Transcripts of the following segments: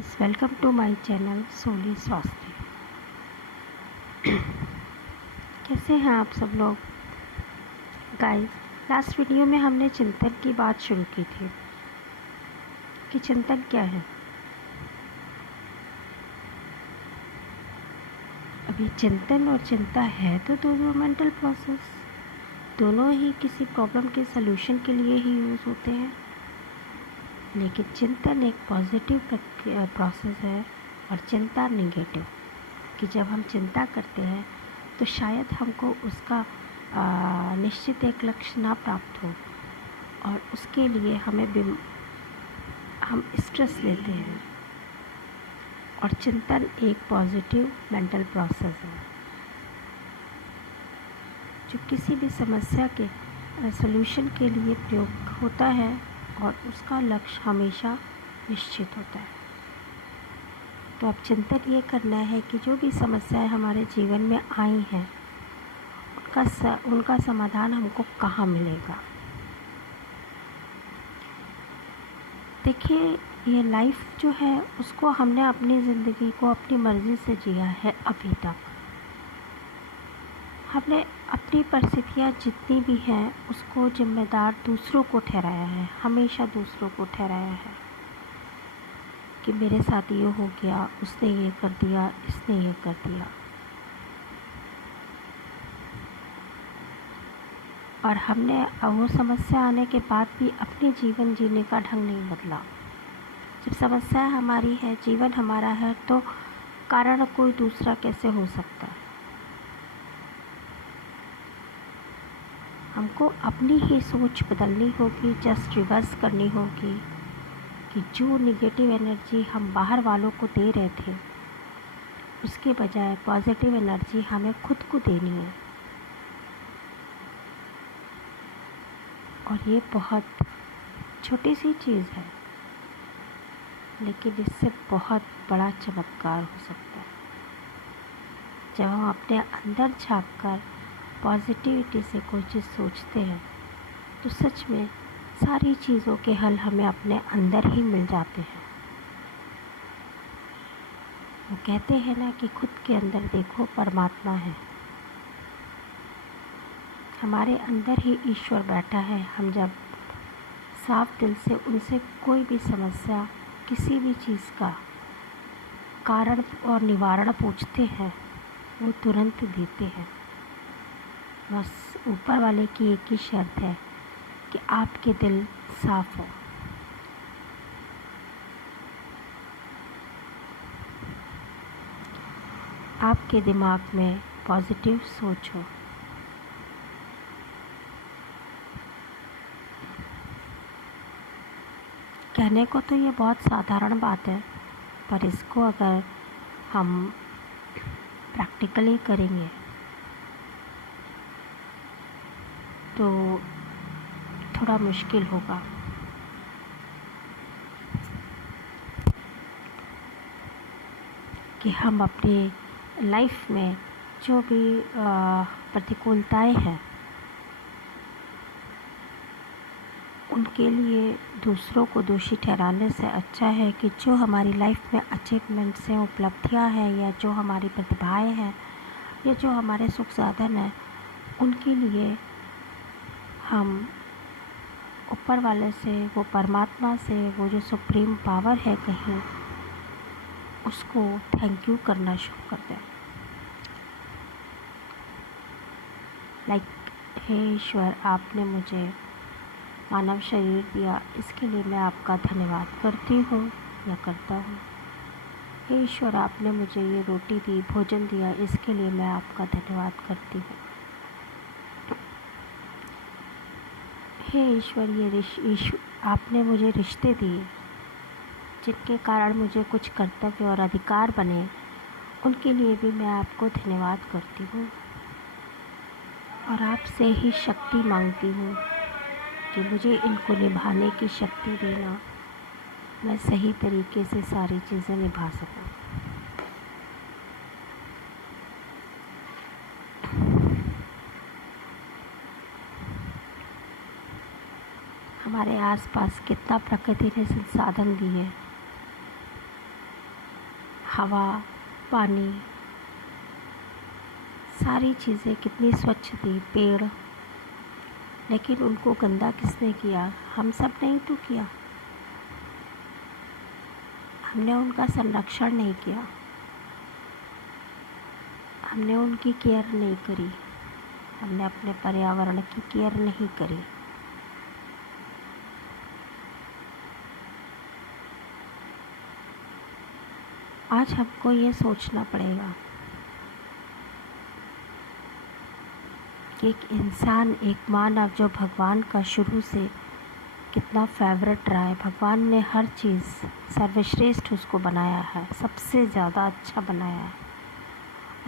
Guys, welcome to my channel Soli Swasthya. कैसे हैं आप सब लोग? गाइस, लास्ट वीडियो में हमने चिंतन की बात शुरू की थी कि चिंतन क्या है। अभी चिंतन और चिंता है तो दोनों मेंटल प्रोसेस, दोनों ही किसी प्रॉब्लम के सलूशन के लिए ही यूज़ होते हैं। लेकिन चिंतन एक पॉजिटिव प्रोसेस है और चिंता नेगेटिव। कि जब हम चिंता करते हैं तो शायद हमको उसका निश्चित एक लक्ष्य ना प्राप्त हो और उसके लिए हम स्ट्रेस लेते हैं। और चिंतन एक पॉजिटिव मेंटल प्रोसेस है जो किसी भी समस्या के सॉल्यूशन के लिए प्रयोग होता है और उसका लक्ष्य हमेशा निश्चित होता है। तो अब चिंतन ये करना है कि जो भी समस्याएं हमारे जीवन में आई हैं उनका समाधान हमको कहाँ मिलेगा। देखिए, ये लाइफ जो है उसको हमने अपनी ज़िंदगी को अपनी मर्ज़ी से जिया है। अभी तक हमने अपनी परिस्थितियाँ जितनी भी हैं उसको जिम्मेदार दूसरों को ठहराया है, हमेशा दूसरों को ठहराया है कि मेरे साथ ये हो गया, उसने ये कर दिया, इसने ये कर दिया। और हमने वो समस्या आने के बाद भी अपने जीवन जीने का ढंग नहीं बदला। जब समस्या हमारी है, जीवन हमारा है, तो कारण कोई दूसरा कैसे हो सकता है। हमको अपनी ही सोच बदलनी होगी, जस्ट रिवर्स करनी होगी कि जो निगेटिव एनर्जी हम बाहर वालों को दे रहे थे उसके बजाय पॉजिटिव एनर्जी हमें खुद को देनी है। और ये बहुत छोटी सी चीज़ है लेकिन इससे बहुत बड़ा चमत्कार हो सकता है। जब हम अपने अंदर झाँक कर पॉजिटिविटी से कोई चीज़ सोचते हैं तो सच में सारी चीज़ों के हल हमें अपने अंदर ही मिल जाते हैं। वो कहते हैं ना कि खुद के अंदर देखो, परमात्मा है। हमारे अंदर ही ईश्वर बैठा है। हम जब साफ दिल से उनसे कोई भी समस्या, किसी भी चीज़ का कारण और निवारण पूछते हैं, वो तुरंत देते हैं। बस ऊपर वाले की एक ही शर्त है कि आपके दिल साफ हो। आपके दिमाग में पॉजिटिव सोच हो। कहने को तो ये बहुत साधारण बात है, पर इसको अगर हम प्रैक्टिकली करेंगे तो थोड़ा मुश्किल होगा। कि हम अपनी लाइफ में जो भी प्रतिकूलताएं हैं उनके लिए दूसरों को दोषी ठहराने से अच्छा है कि जो हमारी लाइफ में अचीवमेंट्स हैं, उपलब्धियां हैं, या जो हमारी प्रतिभाएं हैं, या जो हमारे सुख साधन हैं, उनके लिए हम ऊपर वाले से, वो परमात्मा से, वो जो सुप्रीम पावर है कहीं, उसको थैंक यू करना शुरू कर दें। लाइक, हे ईश्वर, आपने मुझे मानव शरीर दिया, इसके लिए मैं आपका धन्यवाद करती हूँ या करता हूँ। हे ईश्वर, आपने मुझे ये रोटी दी, भोजन दिया, इसके लिए मैं आपका धन्यवाद करती हूँ। हे ईश्वर, आपने मुझे रिश्ते दिए जिनके कारण मुझे कुछ कर्तव्य और अधिकार बने, उनके लिए भी मैं आपको धन्यवाद करती हूँ। और आपसे ही शक्ति मांगती हूँ कि मुझे इनको निभाने की शक्ति देना, मैं सही तरीके से सारी चीज़ें निभा सकूँ। हमारे आसपास कितना प्रकृति ने संसाधन दिए, हवा, पानी, सारी चीज़ें कितनी स्वच्छ थी, पेड़, लेकिन उनको गंदा किसने किया? हम सब नहीं तो किया। हमने उनका संरक्षण नहीं किया, हमने उनकी केयर नहीं करी, हमने अपने पर्यावरण की केयर नहीं करी। आज हमको ये सोचना पड़ेगा कि एक इंसान, एक मानव जो भगवान का शुरू से कितना फेवरेट रहा है, भगवान ने हर चीज़ सर्वश्रेष्ठ उसको बनाया है, सबसे ज़्यादा अच्छा बनाया है,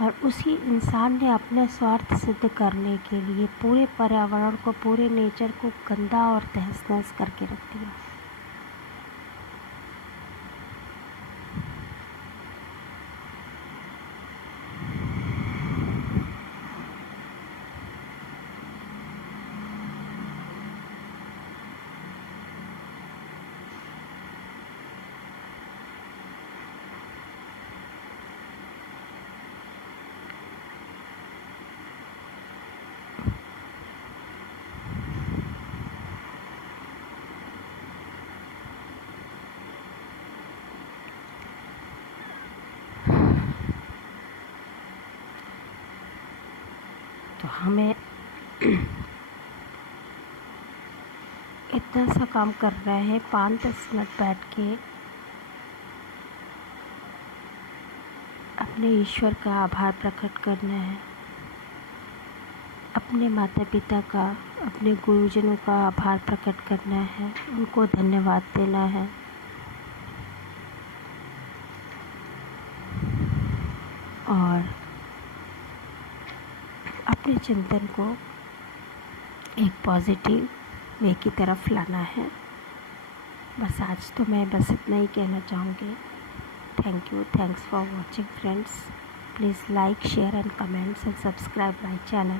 और उसी इंसान ने अपने स्वार्थ सिद्ध करने के लिए पूरे पर्यावरण को, पूरे नेचर को गंदा और तहस नहस करके रख दिया। तो हमें इतना सा काम कर रहे हैं, 5-10 मिनट बैठ के अपने ईश्वर का आभार प्रकट करना है, अपने माता पिता का, अपने गुरुजनों का आभार प्रकट करना है, उनको धन्यवाद देना है, और अपने चिंतन को एक पॉजिटिव वे की तरफ लाना है। बस आज तो मैं बस इतना ही कहना चाहूँगी। Thank you, thanks for watching friends. Please like, share and comments and subscribe my channel.